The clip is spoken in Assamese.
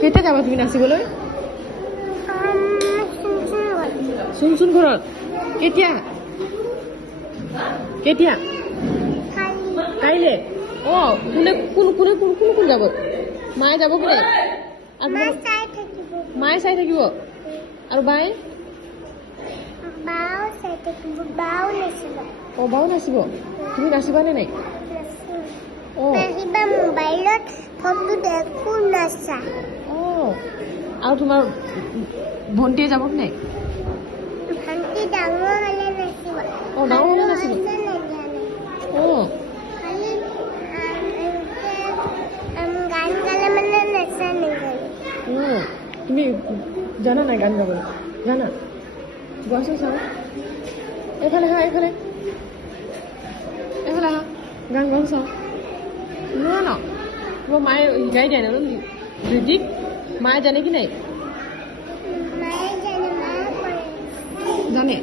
কেতিয়া যাবা তুমি নাচিবলৈ? চুন ঘৰত কেতিয়া কেতিয়া? কাইলৈ? অঁ কোন যাব? মায়ে যাব কোনে? মায়ে চাই থাকিব আৰু বায়ে? অঁ বাও নাচিব। তুমি নাচিবানে নাই? অঁ মোবাইলত ফটো দেখো নাচা। অঁ আৰু তোমাৰ ভণ্টিয়ে যাব নাই? ভণ্টি ডাঙৰ হ'লে নাচিব। অঁ ডাঙৰ হ'লে নাচিব। অঁ গান গালে মানে নাচা নেজানে। তুমি জানা নাই গান গাবলৈ? জানা? গোৱাচোন চাওঁ। এইফালে আহা এইফালে আহা গান গান চাওঁ। নোৱাৰা ন? তোমাৰ মায়ে শিকাই দিয়া নাই ন ধৃতিক? মায়ে জানে কি নাই? মায়ে জানে, মায়ে কৰে। জানে?